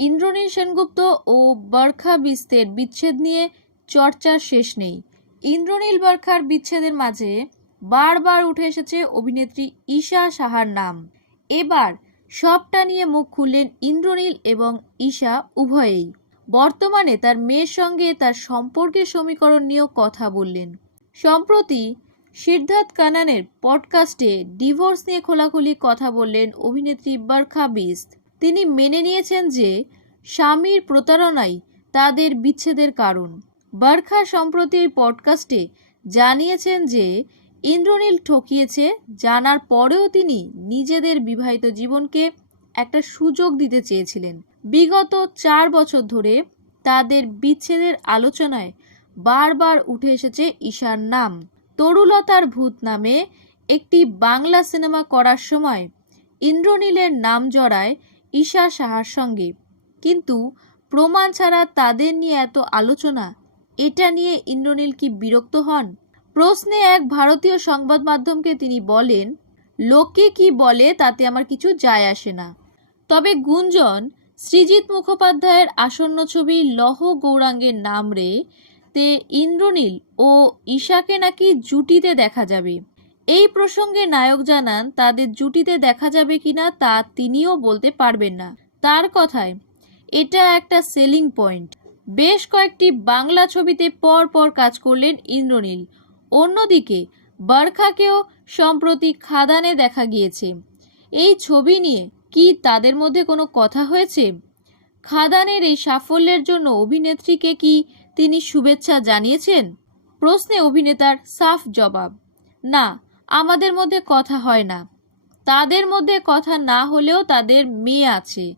ইন্দ্রনীল সেনগুপ্ত ও বরখা বিস্তের বিচ্ছেদ নিয়ে চর্চার শেষ নেই। ইন্দ্রনীল বরখার বিচ্ছেদের মাঝে বারবার উঠে এসেছে অভিনেত্রী ঈশা সাহার নাম। এবার সবটা নিয়ে মুখ খুললেন ইন্দ্রনীল এবং ঈশা উভয়েই। বর্তমানে তার মেয়ের সঙ্গে তার সম্পর্কের সমীকরণ নিয়েও কথা বললেন। সম্প্রতি সিদ্ধার্থ কানানের পডকাস্টে ডিভোর্স নিয়ে খোলাখুলি কথা বললেন অভিনেত্রী বারখা বিস্ত। তিনি মেনে নিয়েছেন যে স্বামীর প্রতারণাই তাদের বিচ্ছেদের কারণ। বারখা সম্প্রতি ওই পডকাস্টে জানিয়েছেন যে ইন্দ্রনীল ঠকিয়েছে, জানার পরেও তিনি নিজেদের বিবাহিত জীবনকে একটা সুযোগ দিতে চেয়েছিলেন। বিগত চার বছর ধরে তাদের বিচ্ছেদের আলোচনায় বারবার উঠে এসেছে ঈশার নাম। তরুলতার ভূত নামে একটি বাংলা সিনেমা করার সময় ইন্দ্রনীলের নাম জড়ায় ঈশা সাহার সঙ্গে। কিন্তু প্রমাণ ছাড়া তাদের নিয়ে এত আলোচনা, এটা নিয়ে ইন্দ্রনীল কি বিরক্ত হন? প্রশ্নে এক ভারতীয় সংবাদ মাধ্যমকে তিনি বলেন লোকে কি বলে তাতে আমার কিছু যায় আসে না। তবে গুঞ্জন সৃজিত মুখোপাধ্যায়ের আসন্ন ছবি লহ গৌরাঙ্গের নাম রে, তে ইন্দ্রনীল ও ঈশাকে নাকি জুটিতে দেখা যাবে। এই প্রসঙ্গে নায়ক জানান, তাদের জুটিতে দেখা যাবে কিনা তা তিনিও বলতে পারবেন না। তার কথায়, এটা একটা সেলিং পয়েন্ট বেশ কয়েকটি বাংলা ছবিতে পর পর কাজ করলেন ইন্দ্রনীল। অন্যদিকে, বারখাকেও সম্প্রতি খাদানে দেখা গিয়েছে। এই ছবি নিয়ে কি তাদের মধ্যে কোনো কথা হয়েছে? খাদানের এই সাফল্যের জন্য অভিনেত্রীকে কি তিনি শুভেচ্ছা জানিয়েছেন? প্রশ্নে অভিনেতার সাফ জবাব, না। আমাদের মধ্যে কথা হয় না। তাদের মধ্যে কথা না হলেও তাদের মেয়ে আছে।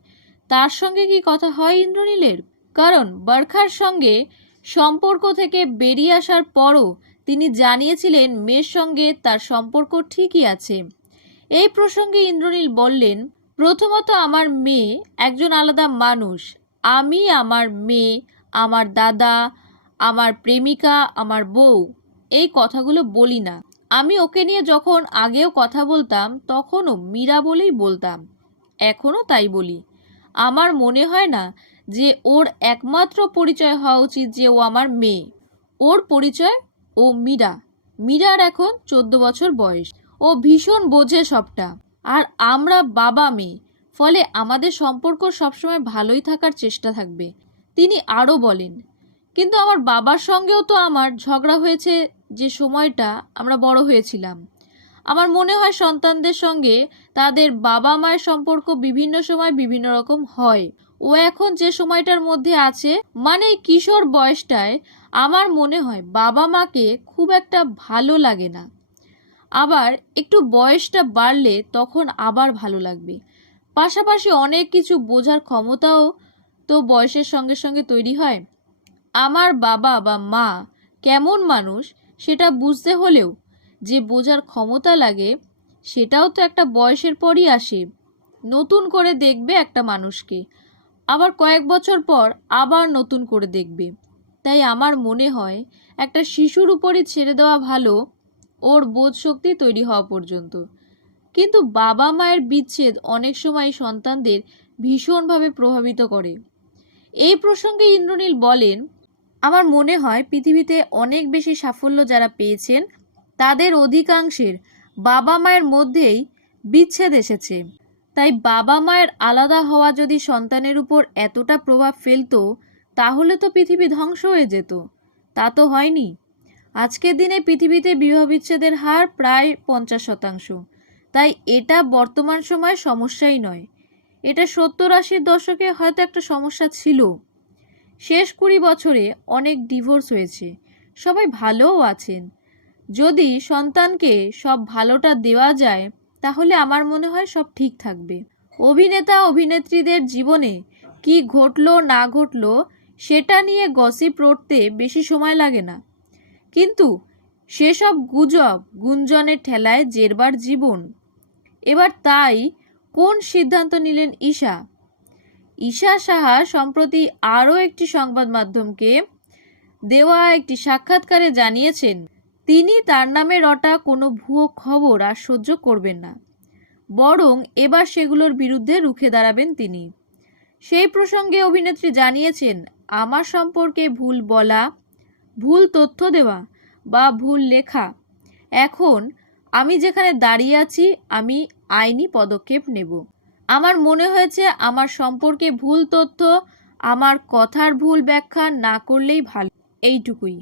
তার সঙ্গে কি কথা হয় ইন্দ্রনীলের? কারণ বারখার সঙ্গে সম্পর্ক থেকে বেরিয়ে আসার পরও তিনি জানিয়েছিলেন মেয়ের সঙ্গে তার সম্পর্ক ঠিকই আছে। এই প্রসঙ্গে ইন্দ্রনীল বললেন, প্রথমত আমার মেয়ে একজন আলাদা মানুষ। আমি আমার মেয়ে, আমার দাদা, আমার প্রেমিকা, আমার বউ। এই কথাগুলো বলি না। আমি ওকে নিয়ে যখন আগেও কথা বলতাম, তখনও মীরা বলেই বলতাম। এখনও তাই বলি। আমার মনে হয় না যে ওর একমাত্র পরিচয় হওয়া উচিত যে ও আমার মেয়ে। ওর পরিচয় ও মীরা। মীরার এখন চোদ্দ বছর বয়স। ও ভীষণ বোঝে সবটা। আর আমরা বাবা মেয়ে। ফলে আমাদের সম্পর্ক সবসময় ভালোই থাকার চেষ্টা থাকবে। তিনি আরও বলেন, কিন্তু আমার বাবার সঙ্গেও তো আমার ঝগড়া হয়েছে যে সময়টা আমরা বড় হয়েছিলাম। আমার মনে হয় সন্তানদের সঙ্গে তাদের বাবা মায়ের সম্পর্ক বিভিন্ন সময় বিভিন্ন রকম হয়। ও এখন যে সময়টার মধ্যে আছে মানে কিশোর বয়সটায় আমার মনে হয় বাবা মাকে খুব একটা ভালো লাগে না। আবার একটু বয়সটা বাড়লে তখন আবার ভালো লাগবে। পাশাপাশি অনেক কিছু বোঝার ক্ষমতাও তো বয়সের সঙ্গে সঙ্গে তৈরি হয়। আমার বাবা বা মা কেমন মানুষ সেটা বুঝতে হলেও যে বোঝার ক্ষমতা লাগে, সেটাও তো একটা বয়সের পরই আসে। নতুন করে দেখবে একটা মানুষকে। আবার কয়েক বছর পর আবার নতুন করে দেখবে। তাই আমার মনে হয়, একটা শিশুর উপরই ছেড়ে দেওয়া ভালো, ওর বোধ শক্তি তৈরি হওয়া পর্যন্ত। কিন্তু বাবা মায়ের বিচ্ছেদ অনেক সময় সন্তানদের ভীষণভাবে প্রভাবিত করে। এই প্রসঙ্গে ইন্দ্রনীল বলেন আমার মনে হয় পৃথিবীতে অনেক বেশি সাফল্য যারা পেয়েছেন, তাদের অধিকাংশের বাবা মায়ের মধ্যেই বিচ্ছেদ এসেছে। তাই বাবা মায়ের আলাদা হওয়া যদি সন্তানের উপর এতটা প্রভাব ফেলতো, তাহলে তো পৃথিবী ধ্বংস হয়ে যেত। তা তো হয়নি। আজকের দিনে পৃথিবীতে বিবাহ বিচ্ছেদের হার প্রায় পঞ্চাশ শতাংশ। তাই এটা বর্তমান সময় সমস্যাই নয়। এটা সত্তর আশির দশকে হয়তো একটা সমস্যা ছিল। শেষ কুড়ি বছরে অনেক ডিভোর্স হয়েছে। সবাই ভালোও আছেন। যদি সন্তানকে সব ভালোটা দেওয়া যায়, তাহলে আমার মনে হয় সব ঠিক থাকবে। অভিনেতা, অভিনেত্রীদের জীবনে কি ঘটলো, না ঘটলো, সেটা নিয়ে গসিপ রটতে বেশি সময় লাগে না। কিন্তু সেসব গুজব গুঞ্জনের ঠেলায় জেরবার জীবন। এবার তাই কোন সিদ্ধান্ত নিলেন ঈশা? ঈশা সাহা সম্প্রতি আরও একটি সংবাদ মাধ্যমকে দেওয়া একটি সাক্ষাৎকারে জানিয়েছেন, তিনি তার নামে রটা কোনো ভুয়ো খবর আর সহ্য করবেন না। বরং এবার সেগুলোর বিরুদ্ধে রুখে দাঁড়াবেন তিনি। সেই প্রসঙ্গে অভিনেত্রী জানিয়েছেন, আমার সম্পর্কে ভুল বলা, ভুল তথ্য দেওয়া বা ভুল লেখা, এখন আমি যেখানে দাঁড়িয়ে আছি, আমি আইনি পদক্ষেপ নেব। আমার মনে হয়েছে আমার সম্পর্কে ভুল তথ্য, আমার কথার ভুল ব্যাখ্যা না করলেই ভালো। এইটুকুই।